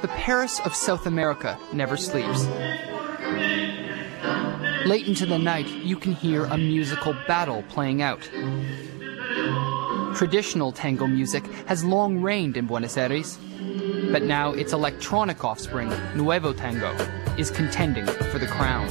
The Paris of South America never sleeps. Late into the night, you can hear a musical battle playing out. Traditional tango music has long reigned in Buenos Aires, but now its electronic offspring, Nuevo Tango, is contending for the crown.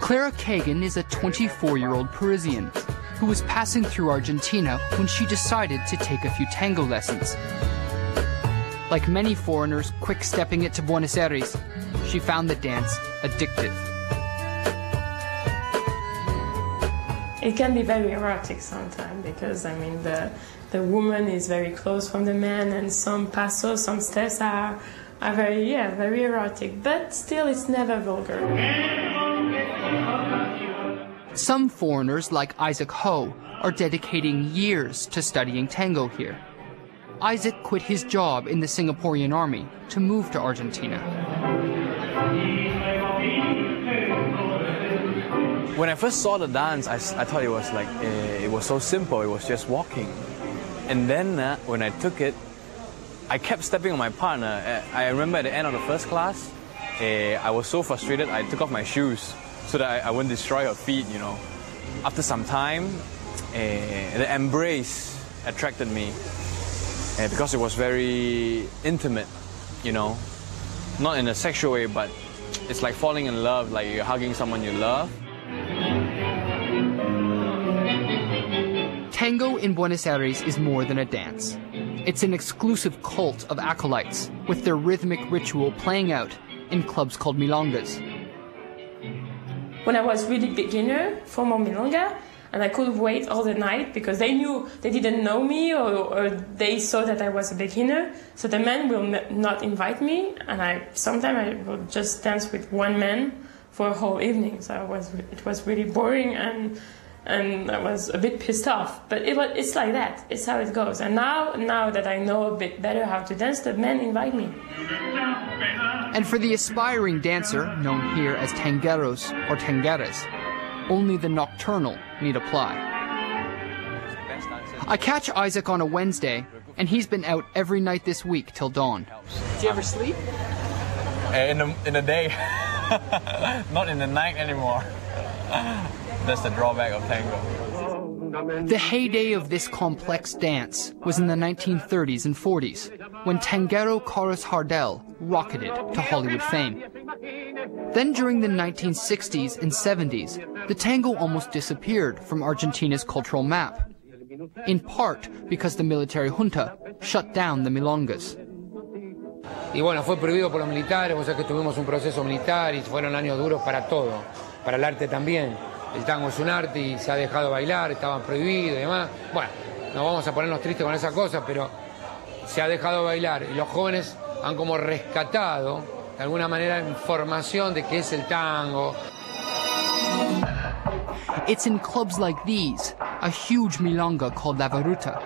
Clara Kagan is a 24-year-old Parisian who was passing through Argentina when she decided to take a few tango lessons. Like many foreigners quick-stepping it to Buenos Aires, she found the dance addictive. It can be very erotic sometimes because, I mean, the woman is very close from the man, and some passos, some steps are very, very erotic, but still it's never vulgar. Some foreigners, like Isaac Ho, are dedicating years to studying tango here. Isaac quit his job in the Singaporean army to move to Argentina. When I first saw the dance, I thought it was like, it was so simple, it was just walking. And then when I took it, I kept stepping on my partner. I remember at the end of the first class, I was so frustrated, I took off my shoes so that I wouldn't destroy her feet, you know. After some time, the embrace attracted me because it was very intimate, you know. Not in a sexual way, but it's like falling in love, like you're hugging someone you love. Tango in Buenos Aires is more than a dance. It's an exclusive cult of acolytes, with their rhythmic ritual playing out in clubs called milongas. When I was really beginner, former milonga, and I could wait all the night because they didn't know me, or they saw that I was a beginner, so the men will not invite me, and sometimes I would just dance with one man for a whole evening. So it was really boring, and I was a bit pissed off. But it's like that. It's how it goes. And now that I know a bit better how to dance, the men invite me. And for the aspiring dancer, known here as tangueros or tangueras, only the nocturnal need apply. I catch Isaac on a Wednesday, and he's been out every night this week till dawn. Do you ever sleep? In the day. Not in the night anymore. That's the drawback of tango. The heyday of this complex dance was in the 1930s and 40s, when tanguero Carlos Copello rocketed to Hollywood fame. Then during the 1960s and 70s, the tango almost disappeared from Argentina's cultural map, in part because the military junta shut down the milongas. Y bueno, fue prohibido por los militares, vos sabés que tuvimos un proceso militar y fueron años duros para todo, para el arte también. El tango es un arte y se ha dejado bailar, estaban prohibidos y demás. Bueno, no vamos a ponernos tristes con esas cosas, pero se ha dejado bailar y los jóvenes han como rescatado de alguna manera información de qué es el tango. It's in clubs like these, a huge milonga called La Virtua,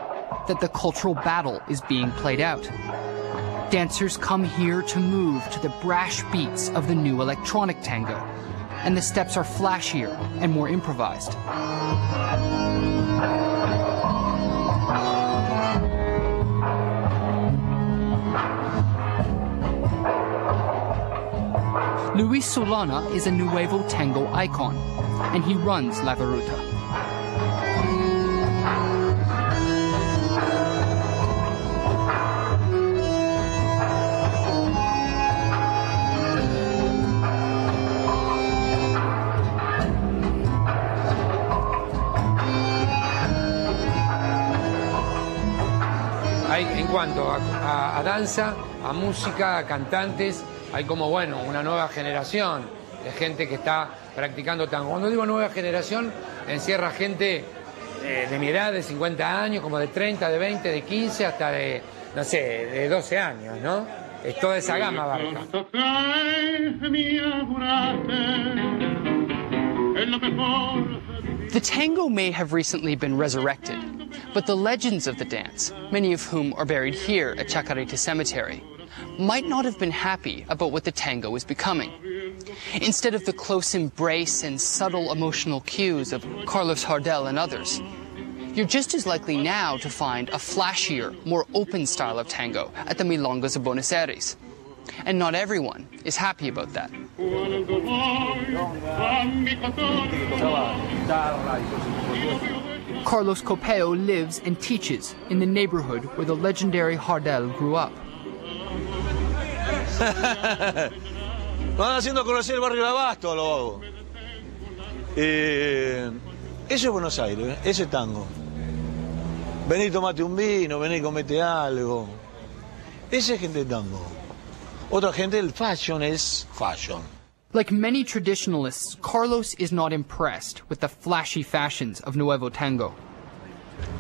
that the cultural battle is being played out. Dancers come here to move to the brash beats of the new electronic tango, and the steps are flashier and more improvised. Luis Solana is a Nuevo Tango icon, and he runs La Virtua. En cuanto a danza, a música, a cantantes, hay como, bueno, una nueva generación de gente que está practicando tango. Cuando digo nueva generación, encierra gente de mi edad, de 50 años, como de 30, de 20, de 15, hasta de, no sé, de 12 años, ¿no? Es toda esa gama abarca. The tango may have recently been resurrected, but the legends of the dance, many of whom are buried here at Chacarita Cemetery, might not have been happy about what the tango was becoming. Instead of the close embrace and subtle emotional cues of Carlos Hardel and others, you're just as likely now to find a flashier, more open style of tango at the milongas of Buenos Aires. And not everyone is happy about that. Carlos Copello lives and teaches in the neighborhood where the legendary Hardel grew up. Van haciendo conocer el barrio de Abasto, lo hago. Eso es Buenos Aires, ese tango. Vení, tomate un vino, vení, comete algo. Esa es gente de tango. Otra gente, el fashion es fashion. Like many traditionalists, Carlos is not impressed with the flashy fashions of Nuevo Tango.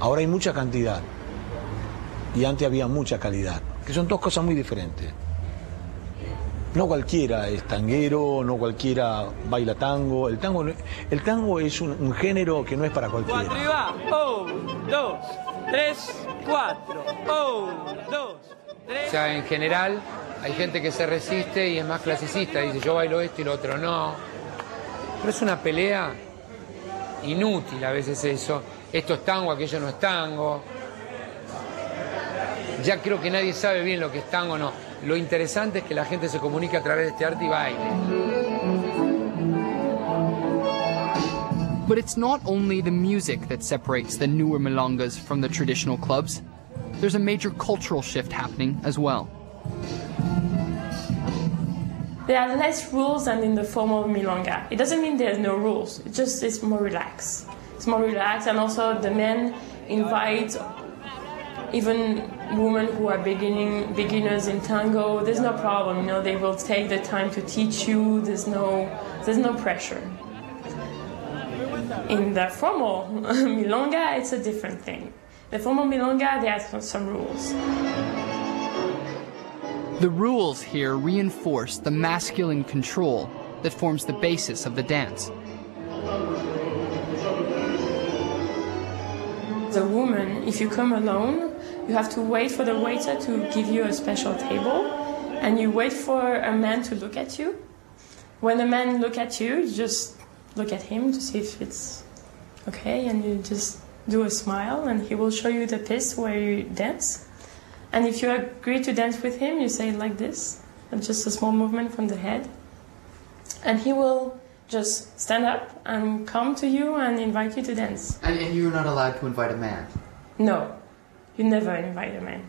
Ahora hay mucha cantidad y antes había mucha calidad, que son dos cosas muy diferentes. No cualquiera es tanguero, no cualquiera baila tango. El tango es un género que no es para cualquiera. 4 y va. 1, 2, 3, 4. 1, 2, 3. O sea, en general hay gente que se resiste y es más clasicista. Dice, yo bailo esto y lo otro no. Pero es una pelea inútil a veces eso. Esto es tango, aquello no es tango. Ya creo que nadie sabe bien lo que es tango o no. Lo interesante es que la gente se comunique a través de este arte y baile. But it's not only the music that separates the newer milongas from the traditional clubs. There's a major cultural shift happening as well. There are less rules than in the formal milonga. It doesn't mean there's no rules. It's more relaxed. It's more relaxed, and also the men invite even women who are beginners in tango. There's no problem, you know. They will take the time to teach you. There's no pressure. In the formal milonga, it's a different thing. The formal milonga, there are some rules. The rules here reinforce the masculine control that forms the basis of the dance. As a woman, if you come alone, you have to wait for the waiter to give you a special table, and you wait for a man to look at you. When a man looks at you, you just look at him to see if it's okay, and you just do a smile, and he will show you the piece where you dance. And if you agree to dance with him, you say like this, and just a small movement from the head. And he will just stand up and come to you and invite you to dance. And you're not allowed to invite a man? No, you never invite a man.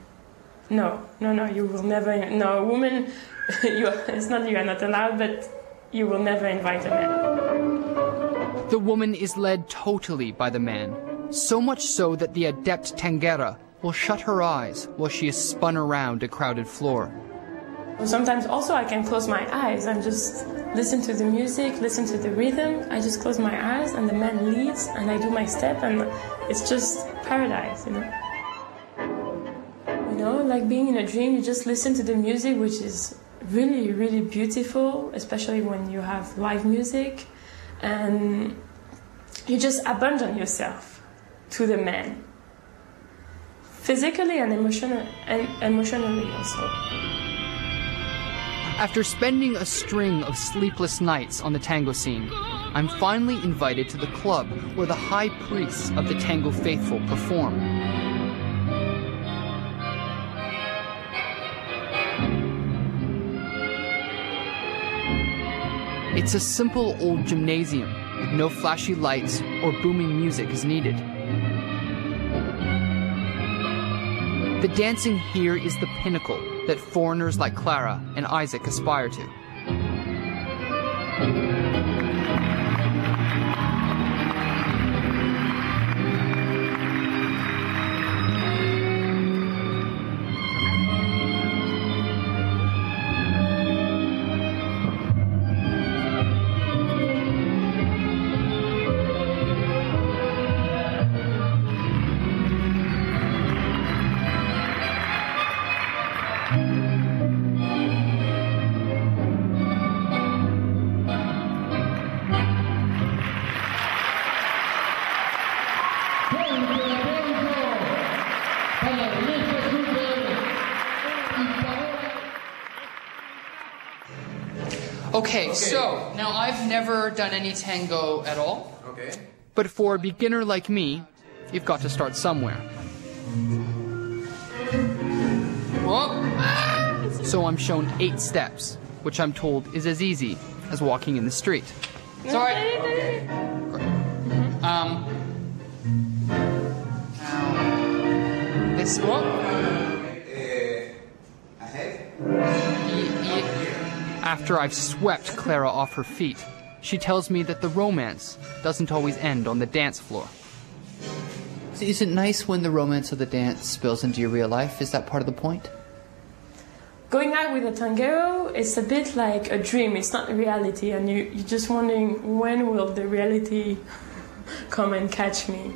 No, you will never, no, a woman, it's not you are not allowed, but you will never invite a man. The woman is led totally by the man, so much so that the adept tanguera will shut her eyes while she is spun around a crowded floor. Sometimes also I can close my eyes and just listen to the music, listen to the rhythm. I just close my eyes and the man leads and I do my step, and it's just paradise, you know. You know, like being in a dream, you just listen to the music, which is really, really beautiful, especially when you have live music, and you just abandon yourself to the man, physically and emotionally also. After spending a string of sleepless nights on the tango scene, I'm finally invited to the club where the high priests of the tango faithful perform. It's a simple old gymnasium with no flashy lights or booming music is needed. The dancing here is the pinnacle that foreigners like Clara and Isaac aspire to. Okay, so now I've never done any tango at all. Okay. But for a beginner like me, you've got to start somewhere. So I'm shown 8 steps, which I'm told is as easy as walking in the street. Sorry. This one. After I've swept Clara off her feet, she tells me that the romance doesn't always end on the dance floor. So is it nice when the romance of the dance spills into your real life? Is that part of the point? Going out with a tanguero, it's a bit like a dream. It's not reality, and you're just wondering when will the reality come and catch me.